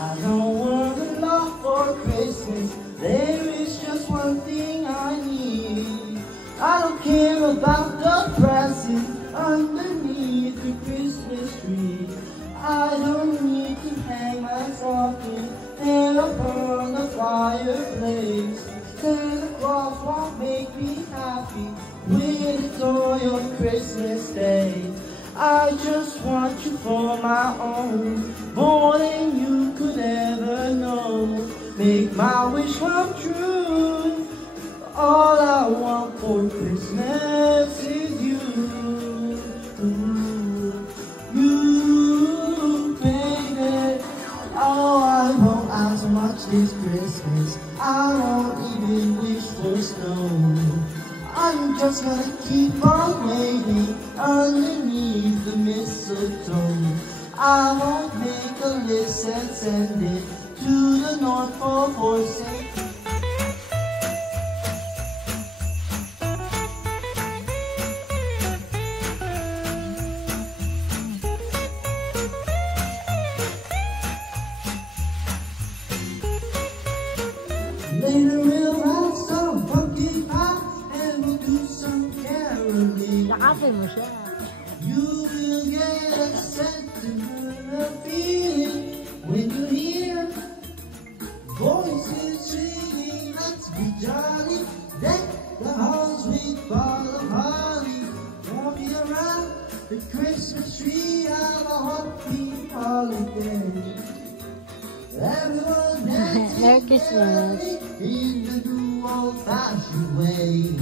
I don't want a lot for Christmas. There is just one thing I need. I don't care about the prices underneath the Christmas tree. I don't need to hang my stocking there upon the fireplace. Santa Claus won't make me happy with a toy on Christmas Day. I just want you for my own, more than you could ever know. Make my wish come true. All I want for Christmas is you. You, baby. Oh, I won't ask much this Christmas. I won't even wish for snow. I'm just gonna keep on waiting underneath the mistletoe. I won't make a list and send it to the North Pole for St. Later we'll have some pumpkin pie and we'll do some caroling. You will get a sentimental feeling when you hear voices singing, let's be jolly. Deck the halls with ball of holly. Walking around the Christmas tree, have a happy holiday. Everyone dancing Merry Christmas. in the new old-fashioned way.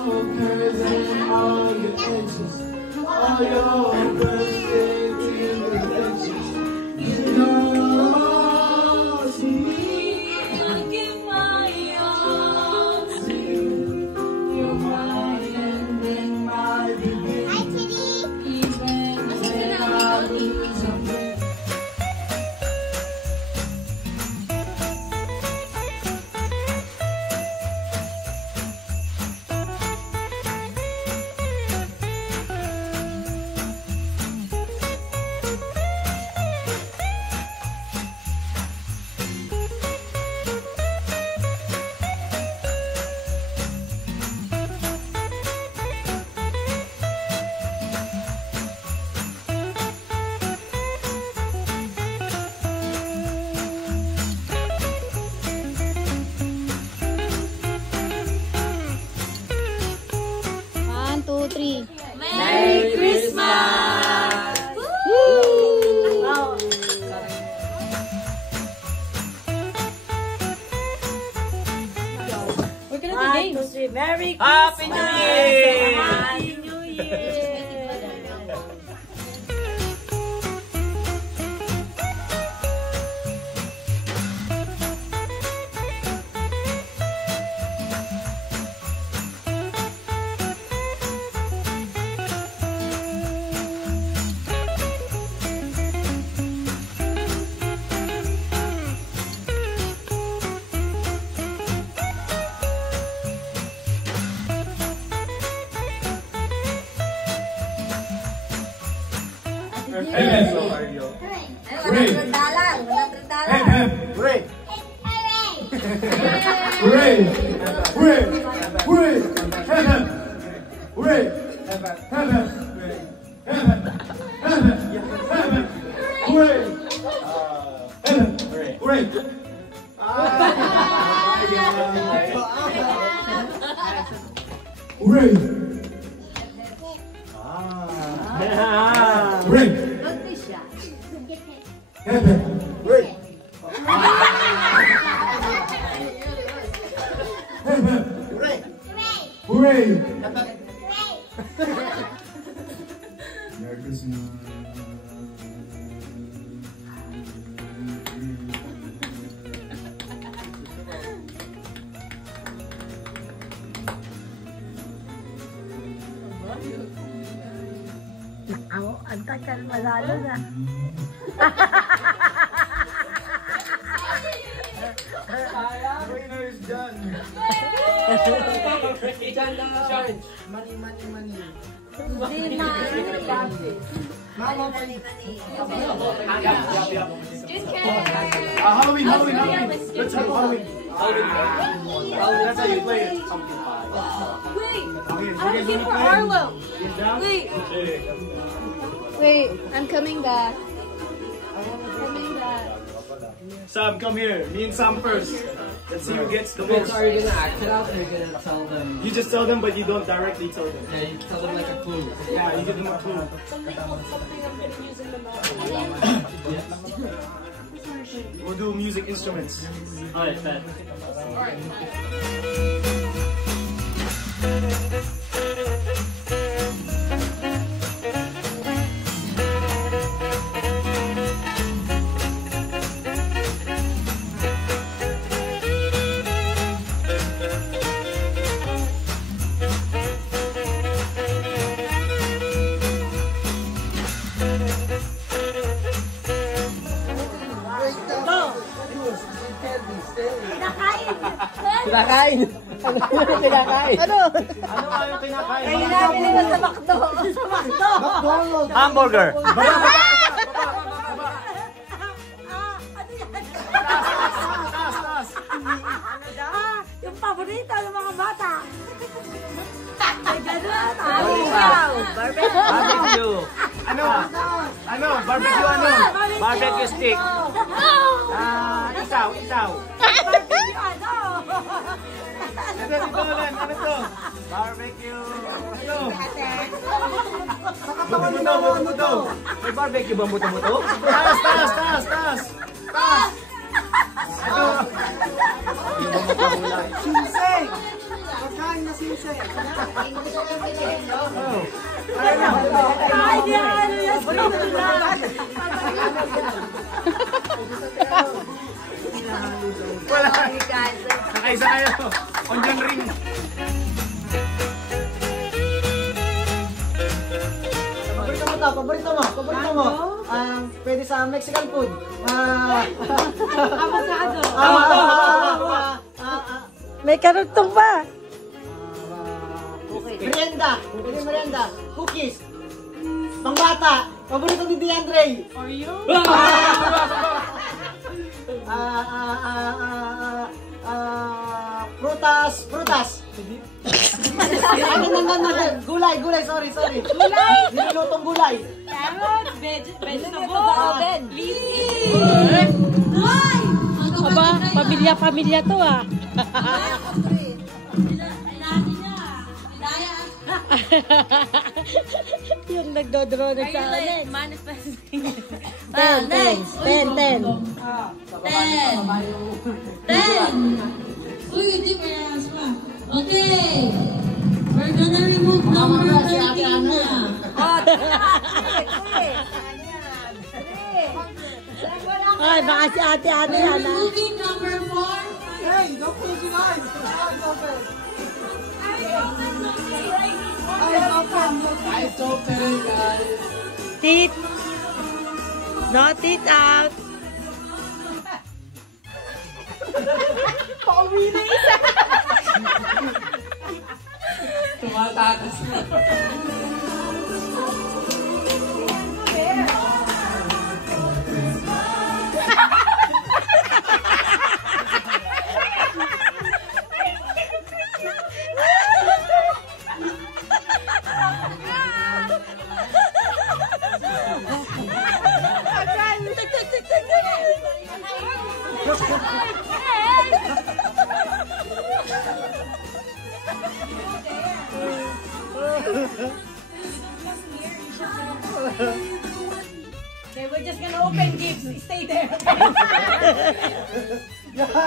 Your curves and all your inches, all your birthday privileges. You know, see, I give my all to you. You're my end and my beginning. Even when I lose something. Merry Christmas! We're gonna do games. Merry Christmas! Happy New Year! Happy New Year! Hooray! Hooray! Hooray! Hooray! Hooray! Hooray! Hooray! Hooray! Hooray! Hooray! Merry Christmas. Ako, ang tagal malalo na. Winner is done. Money, money, money. Hindi man. Mama, Halloween, Halloween, Halloween. Let's have Halloween. That's how you play it. Wait, I'm here for Arlo. Wait. Wait, I'm coming back. Sam, come here. Me and Sam first. Let's see who gets the most. Are you gonna act it out or are you gonna tell them? You just tell them, but you don't directly tell them. Yeah, you tell them like a clue. Yeah, you give them a clue. We'll do music instruments. Alright, bet. Kinakain. Kinakain! Ano? Ano nga yung kinakain? Kaya nabili ko sa McDo. Sa McDo. Hamburger! Yung paborito ng mga bata. Ay, gano'n. Ikaw. Barbecue! Ano? Ano? Barbecue ano? Barbecue stick! Isaw, isaw. Barbecue ano? Ito, ito ulan. Ano to? Barbecue! Ano? Buto, buto, buto. May barbecue ba buto-buto? Taas, taas, taas, taas. Taas. Ito. Sinsay! Pagkain na sinsay. Oh. Ay, di ano yan. Wala. Nakaisa kayo. Onion ring. Paborito mo. Pwede sa Mexican food. Avocado. May karugtong pa. Merienda. Pwede merienda. Cookies. Pangbata. Paborito ni DeAndre. Oreo? Prutas. Gulay, sorry. Gulay? Nilulutong gulay. Carrot? Vegetable? Ben. Why? Aba, pamilya to ah. Yung nagdodraw na sa amin. Manifesting. 10. 10. Uy, hindi pa yan. Okay. We're gonna remove number 13 na. Ay, baka si ate ano We're yan ah. removing number 4. Hey, don't close your eyes. Eyes open, guys. Teeth. No teeth out. Pauwi na isa. Tumatakas na. Okay, we're just gonna open gifts. Stay there. We're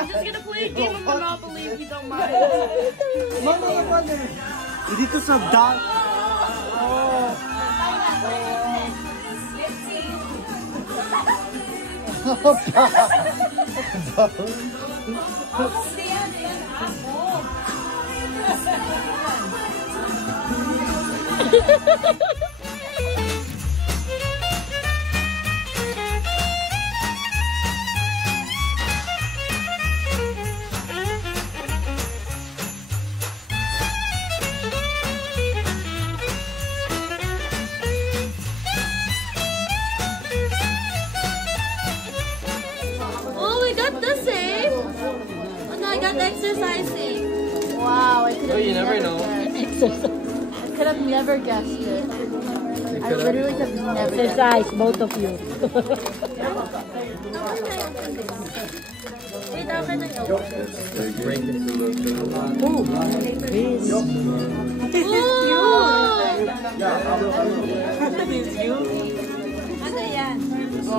just gonna play a game of Monopoly if you don't mind. Mother. Dito sa dot. Almost the end, asshole. exercising. Wow, I could have you never know. I could have never guessed it. I literally could have never guessed it. Exercise, both of you. Wait, dapat na yun. Ooh, Chris. This is you. This is you. Ano yan? It's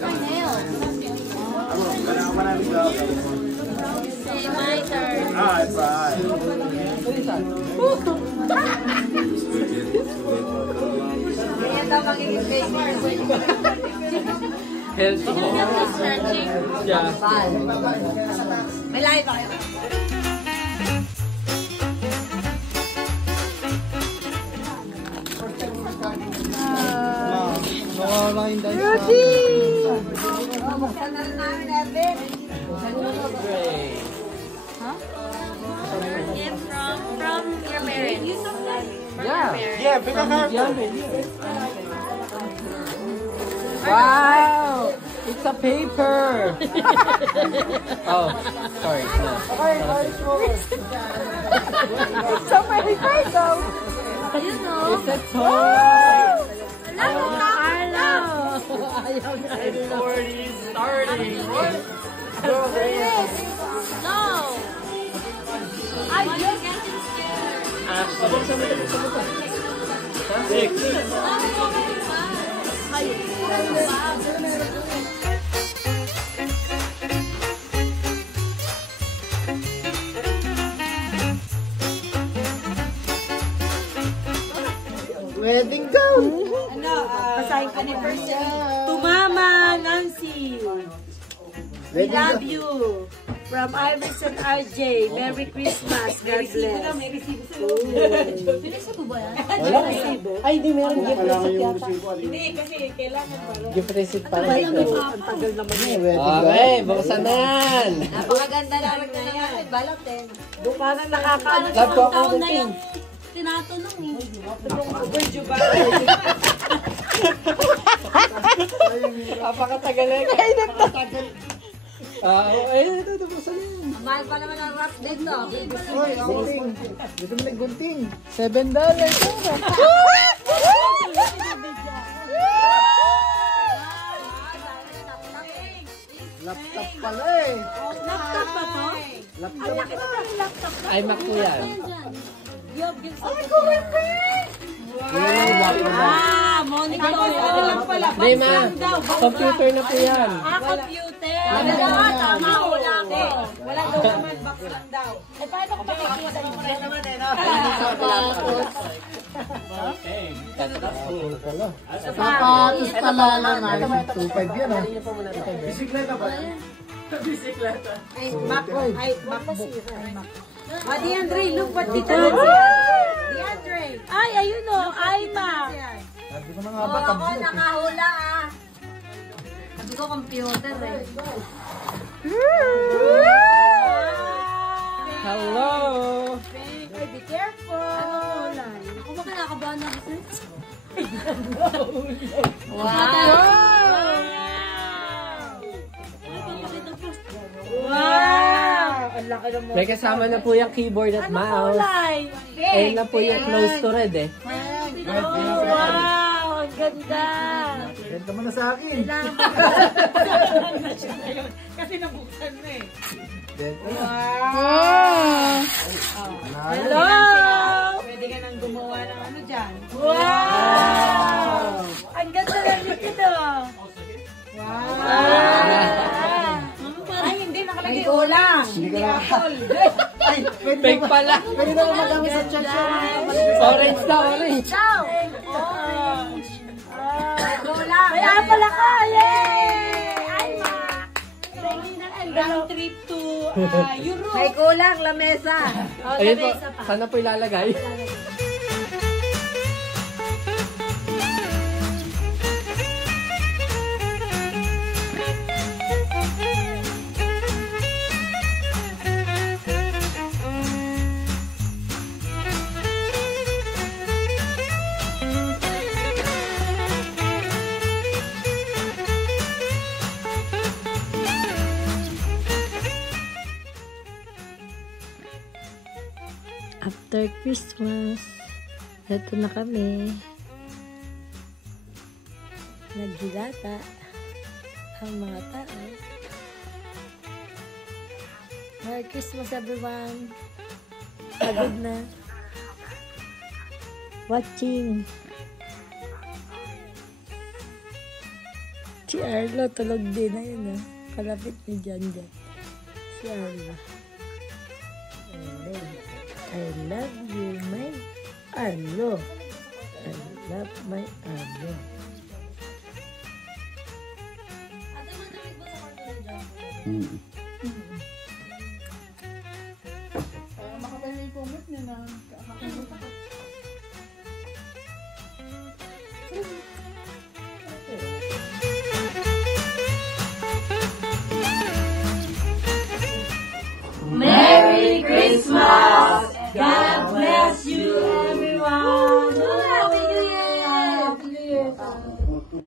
my nail. Okay, my turn. Ganyan daw magiging baby. Healthy. Can you get me stretching? Yeah. May lahi ba kayo? Nawala yung dice. Buksan na rin namin, Evan. Great. Gift from your parents. Yeah. Yeah, pinaka. Wow! It's a paper! Oh, sorry. No. It's so pretty great though. You know. It's a toy! Hello. It's already starting. No. I just getting scared. 6. Wedding gown. Basahin ko na. To Mama Nancy. We love you. From Iverson RJ. Merry Christmas. God bless. Pinisa po ba yan? Ay, di meron gift Kailangan receipt yung yata. receipt. Hindi, kasi kailangan pala. Gift receipt pa Ay, rin. ang tagal naman eh. Wedding gown. Okay, buksan na yan. Napakaganda namin na yan. Balot eh. Doon parang nakakaano. Love ko ako Taon na din. yung tinatanong eh. Napakatagal na yun. Ito, buksan na yan. Mahal pa naman ang rock din, no? Hoy, ang gunting. Gusto mo naggunting? $7. Laptop pala eh. Laptop ba to? Laptop. iMac po yan. Ah, monitor. Ano lang pala. Hindi ma, computer na po yan. Computer. Ano nga, tama ko lang ako. Wala daw naman, box lang daw. Eh, paano ko pakikita mo? Sapatos pala naman. 2.5 yan ah. Bisikleta ba? Ay, MacBook. DeAndre, look what dito. DeAndre. Ay, ayun o. iMac. Sabi ko na nga Oo, ba, ako tablet eh. nakahula ah. Sabi ko computer eh. Hello! Ay, be careful. Ako ba kinakabahan na kasi? Wow! Ang laki naman. May kasama na po yung keyboard at mouse. Kulay. Ayun na po yung close to red eh. Wow! Ang ganda. Benta mo na sa akin. Kasi nabuksan na eh. Benta na. Hello! Pwede ka nang gumawa ng ano dyan. Wow! Ang ganda ng likod oh. Ay, hindi. Nakalagay ulam. Hindi apple. Ay, pwede Fake na ba? pala. Pwede na ba magamit sa chat siya? Orange na, orange. Ciao! Wala. Kaya pala ka! Yay! Ay, ma! Long trip to Europe. May kulang, lamesa. Ayun po, sana po ilalagay. After Christmas, ito na kami. Naghilata ang mga tao. Merry Christmas everyone. Pagod na. Watching. Si Arlo, tulog din na yun. Kalapit ni Jan. Si Arlo. I love you, my Arlo. I love my Arlo. Makapal na yung kumot niya na kakakot. Merry Christmas! God bless you